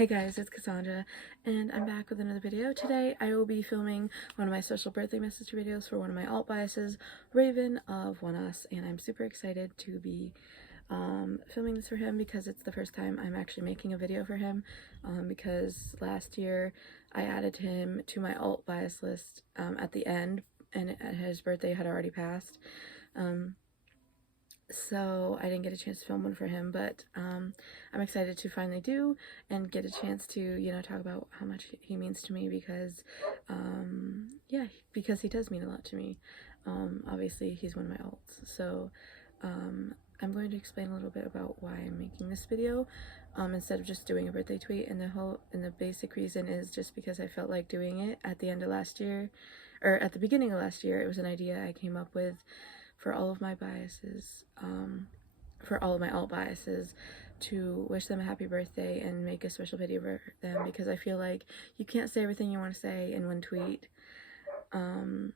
Hey guys, it's Cassandra, and I'm back with another video. Today I will be filming one of my special birthday message videos for one of my alt biases, Ravn of ONEUS, and I'm super excited to be filming this for him because it's the first time I'm actually making a video for him, because last year I added him to my alt bias list at the end, and his birthday had already passed. So I didn't get a chance to film one for him, but I'm excited to finally do and get a chance to, talk about how much he means to me because, yeah, because he does mean a lot to me. Obviously, he's one of my alts. So I'm going to explain a little bit about why I'm making this video instead of just doing a birthday tweet. And the basic reason is just because I felt like doing it at the end of last year, or at the beginning of last year. It was an idea I came up with for all of my biases, for all of my alt biases, to wish them a happy birthday and make a special video for them, because I feel like you can't say everything you want to say in one tweet, and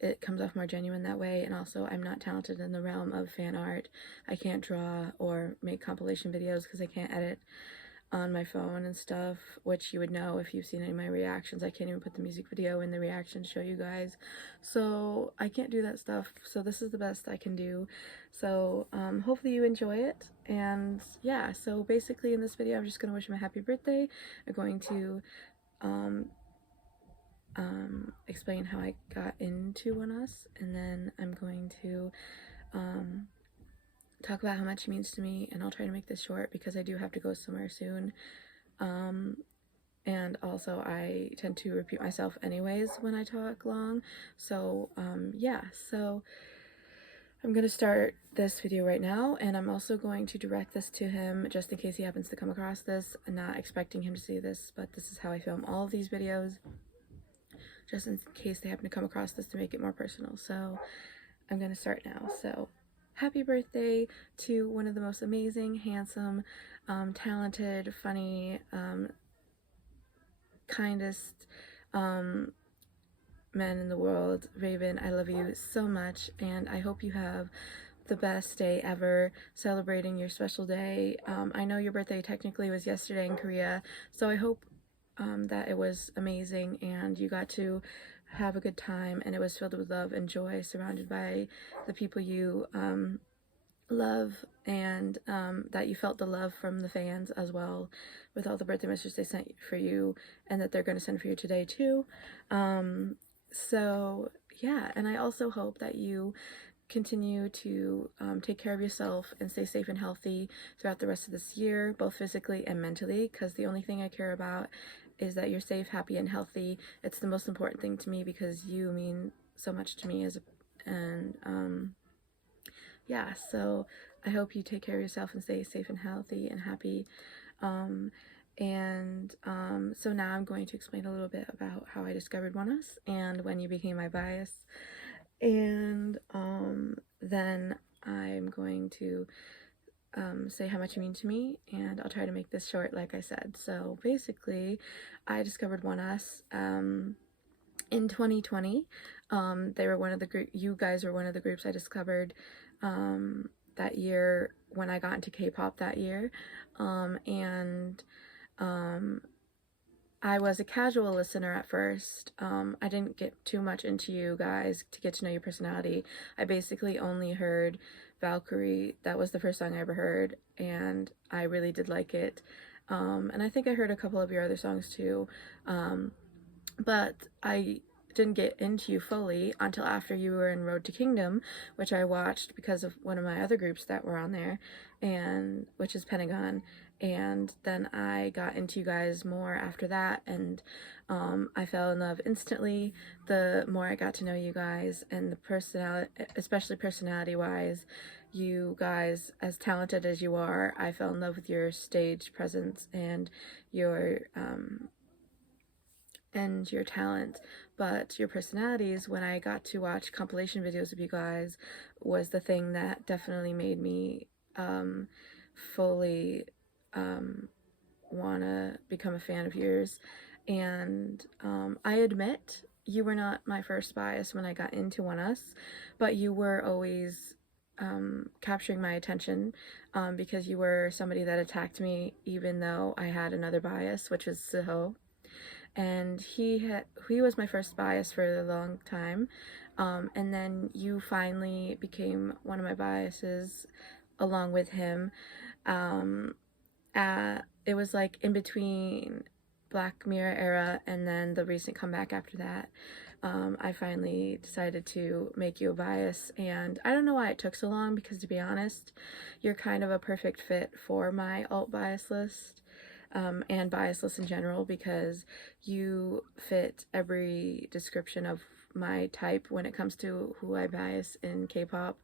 it comes off more genuine that way. And also, I'm not talented in the realm of fan art. I can't draw or make compilation videos because I can't edit on my phone and stuff, which you would know if you've seen any of my reactions. I can't even put the music video in the reaction to show you guys, so I can't do that stuff. So this is the best I can do. So hopefully you enjoy it. And yeah, so basically in this video I'm just going to wish him a happy birthday. I'm going to explain how I got into ONEUS, and then I'm going to talk about how much he means to me, and I'll try to make this short because I do have to go somewhere soon. And also I tend to repeat myself anyways when I talk long. So yeah, so I'm gonna start this video right now, and I'm also going to direct this to him just in case he happens to come across this. I'm not expecting him to see this, but this is how I film all of these videos, just in case they happen to come across this, to make it more personal. So I'm gonna start now. So happy birthday to one of the most amazing, handsome, talented, funny, kindest men in the world. Ravn, I love you so much, and I hope you have the best day ever celebrating your special day. I know your birthday technically was yesterday in Korea, so I hope that it was amazing and you got to have a good time, and it was filled with love and joy, surrounded by the people you love, and that you felt the love from the fans as well, with all the birthday messages they sent for you and that they're going to send for you today too. So yeah, and I also hope that you continue to take care of yourself and stay safe and healthy throughout the rest of this year, both physically and mentally, because the only thing I care about is that you're safe, happy, and healthy. It's the most important thing to me because you mean so much to me yeah, so I hope you take care of yourself and stay safe and healthy and happy. So now I'm going to explain a little bit about how I discovered ONEUS and when you became my bias. And then I'm going to say how much you mean to me, and I'll try to make this short, like I said. So basically, I discovered ONEUS in 2020. They were one of the you guys were one of the groups I discovered that year when I got into K-pop that year. I was a casual listener at first. I didn't get too much into you guys to get to know your personality. I basically only heard Valkyrie. That was the first song I ever heard, and I really did like it. And I think I heard a couple of your other songs too. But I didn't get into you fully until after you were in Road to Kingdom, which I watched because of one of my other groups that were on there, and which is Pentagon. And then I got into you guys more after that, and I fell in love instantly the more I got to know you guys, and the personality, especially personality wise, you guys, as talented as you are, I fell in love with your stage presence and your talent. But your personalities, when I got to watch compilation videos of you guys, was the thing that definitely made me fully want to become a fan of yours. And I admit you were not my first bias when I got into ONEUS, but you were always capturing my attention, because you were somebody that attacked me even though I had another bias, which was Siho. And he was my first bias for a long time, and then you finally became one of my biases along with him. Um, it was like in between Black Mirror era and then the recent comeback after that. I finally decided to make you a bias, and I don't know why it took so long, because to be honest, you're kind of a perfect fit for my alt bias list, and bias list in general, because you fit every description of my type when it comes to who I bias in K-pop.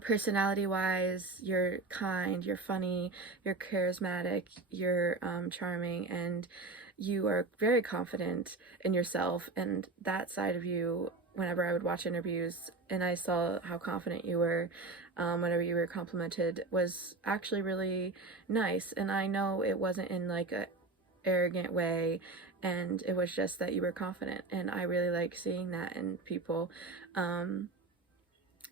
Personality wise, you're kind, you're funny, you're charismatic, you're charming, and you are very confident in yourself. And that side of you, whenever I would watch interviews and I saw how confident you were, whenever you were complimented, was actually really nice. And I know it wasn't in like a arrogant way, and it was just that you were confident, and I really like seeing that in people.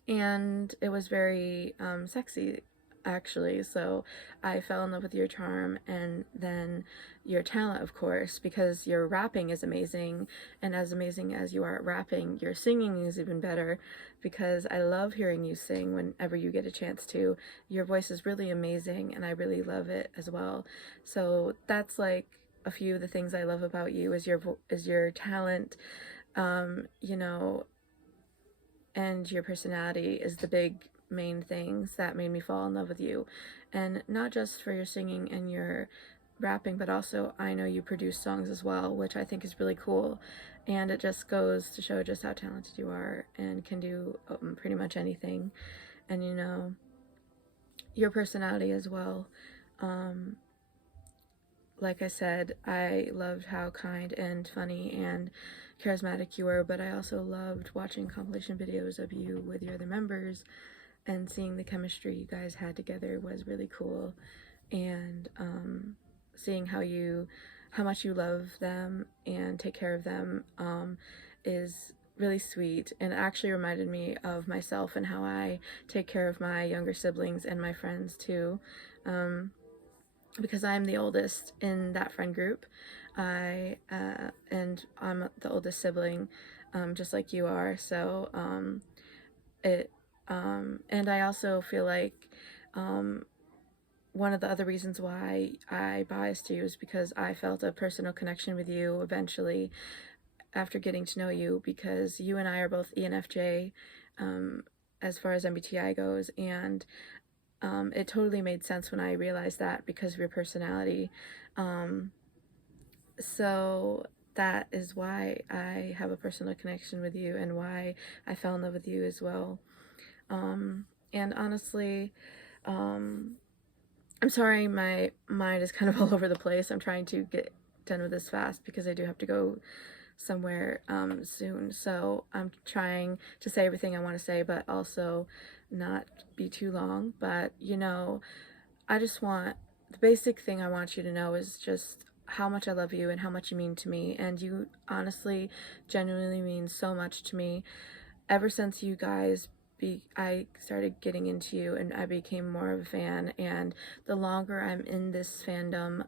And it was very sexy, actually. So I fell in love with your charm, and then your talent, of course, because your rapping is amazing, and as amazing as you are at rapping, your singing is even better, because I love hearing you sing whenever you get a chance to. Your voice is really amazing, and I really love it as well. So that's like a few of the things I love about you, is your talent, you know, and your personality is the big main things that made me fall in love with you. And not just for your singing and your rapping, but also I know you produce songs as well, which I think is really cool. And it just goes to show just how talented you are and can do pretty much anything. And you know, your personality as well. Like I said, I loved how kind and funny and charismatic you were, but I also loved watching compilation videos of you with your other members, and seeing the chemistry you guys had together was really cool. And seeing how much you love them and take care of them, is really sweet, and it actually reminded me of myself and how I take care of my younger siblings and my friends too. Because I'm the oldest in that friend group. And I'm the oldest sibling, just like you are. So and I also feel like one of the other reasons why I biased you is because I felt a personal connection with you eventually after getting to know you, because you and I are both ENFJ, as far as MBTI goes, and it totally made sense when I realized that, because of your personality. So that is why I have a personal connection with you, and why I fell in love with you as well. And honestly, I'm sorry my mind is kind of all over the place. I'm trying to get done with this fast because I do have to go somewhere soon. So I'm trying to say everything I want to say, but also not be too long. But you know, I just want, the basic thing I want you to know is just how much I love you and how much you mean to me. And you honestly, genuinely mean so much to me. Ever since you guys I started getting into you, and I became more of a fan, and the longer I'm in this fandom,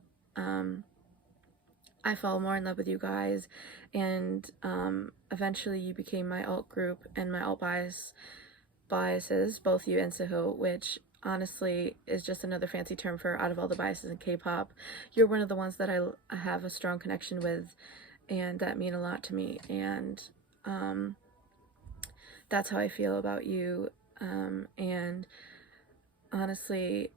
I fall more in love with you guys, and eventually you became my alt group and my alt biases, both you and Sahil, which honestly is just another fancy term for, out of all the biases in K-pop, you're one of the ones that I have a strong connection with, and that mean a lot to me. And that's how I feel about you. And honestly,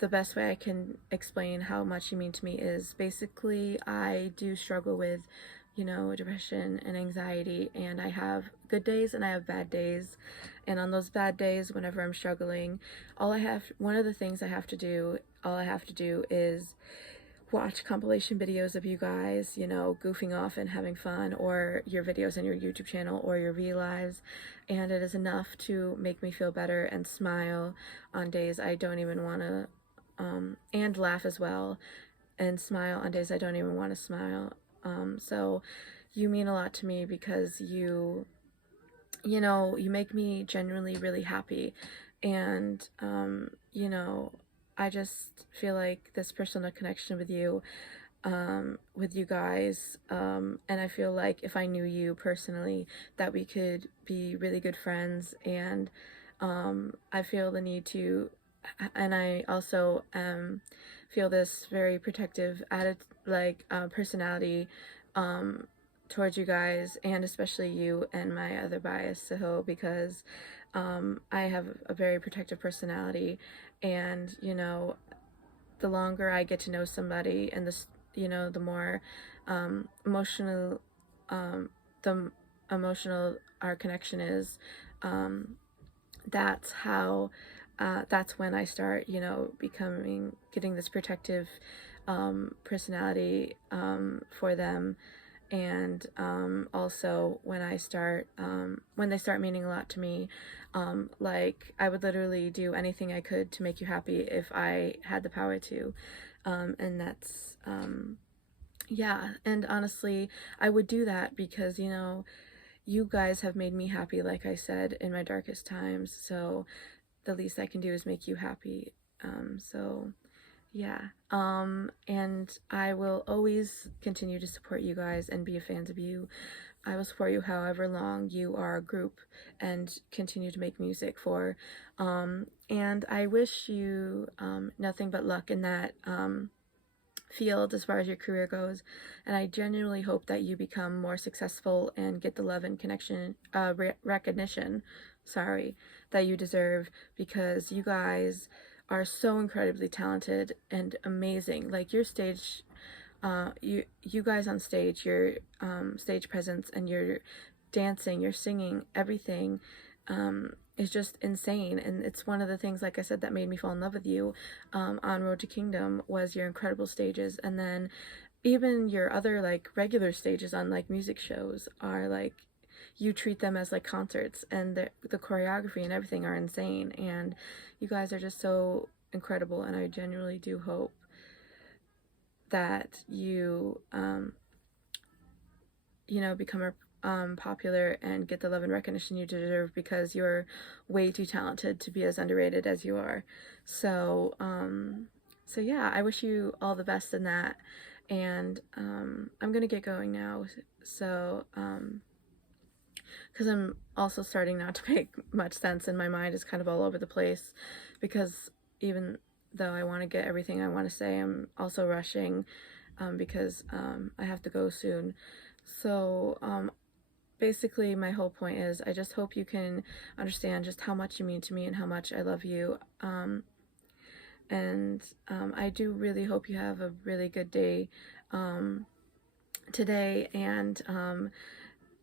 the best way I can explain how much you mean to me is, basically I do struggle with, you know, depression and anxiety, and I have good days and I have bad days. And on those bad days, whenever I'm struggling, one of the things all I have to do is watch compilation videos of you guys, you know, goofing off and having fun, or your videos on your YouTube channel or your V-Lives, and it is enough to make me feel better and smile on days I don't even want to, and laugh as well, and smile on days I don't even want to smile. So you mean a lot to me, because you you know, you make me genuinely really happy. And, you know, I just feel like this personal connection with you guys, and I feel like if I knew you personally, that we could be really good friends. And I feel the need to, and I also feel this very protective personality um, towards you guys, and especially you and my other bias, Saho, because I have a very protective personality. And you know, the longer I get to know somebody, and this, you know, the more emotional, um, the emotional our connection is, um, that's how, that's when I start, you know, getting this protective personality for them. And also when they start meaning a lot to me, like I would literally do anything I could to make you happy if I had the power to. And that's yeah, and honestly, I would do that because, you know, you guys have made me happy, like I said, in my darkest times. So the least I can do is make you happy. So yeah. And I will always continue to support you guys and be a fan of you. I will support you however long you are a group and continue to make music for. And I wish you nothing but luck in that field as far as your career goes. And I genuinely hope that you become more successful and get the love and recognition, sorry, that you deserve, because you guys are so incredibly talented and amazing. Like your stage, you guys on stage, your stage presence and your dancing, your singing, everything is just insane. And it's one of the things, like I said, that made me fall in love with you on Road to Kingdom, was your incredible stages. And then even your other like regular stages on like music shows are like, you treat them as like concerts, and the choreography and everything are insane. And you guys are just so incredible, and I genuinely do hope that you know, become popular and get the love and recognition you deserve, because you're way too talented to be as underrated as you are. So, so yeah, I wish you all the best in that. And I'm gonna get going now. So, because I'm also starting not to make much sense, and my mind is kind of all over the place, because even though I want to get everything I want to say, I'm also rushing because I have to go soon. So basically my whole point is, I just hope you can understand just how much you mean to me and how much I love you. And I do really hope you have a really good day today, and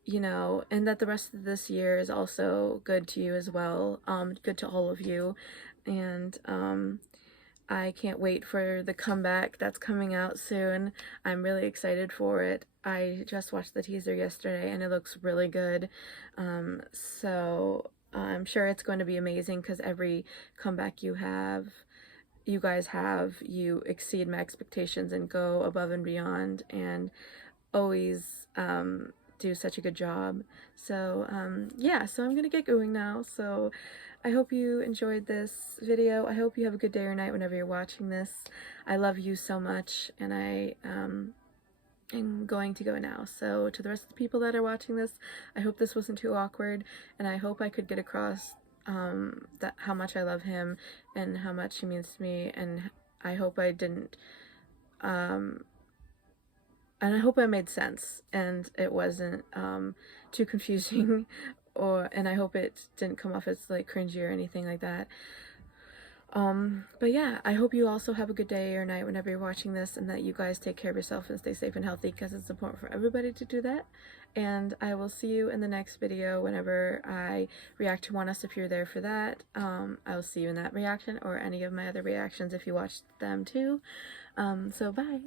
you know, and that the rest of this year is also good to you as well, good to all of you. And I can't wait for the comeback that's coming out soon. I'm really excited for it. I just watched the teaser yesterday and it looks really good. So I'm sure it's going to be amazing, because every comeback you guys have, you exceed my expectations and go above and beyond, and always do such a good job. So yeah, so I'm gonna get going now. So I hope you enjoyed this video. I hope you have a good day or night whenever you're watching this. I love you so much, and I am going to go now. So to the rest of the people that are watching this, I hope this wasn't too awkward, and I hope I could get across that how much I love him and how much he means to me. And I hope I didn't and I hope it made sense and it wasn't too confusing, and I hope it didn't come off as like cringy or anything like that. But yeah, I hope you also have a good day or night whenever you're watching this, and that you guys take care of yourself and stay safe and healthy, because it's important for everybody to do that. And I will see you in the next video whenever I react to ONEUS, if you're there for that. I will see you in that reaction, or any of my other reactions if you watched them too. So bye.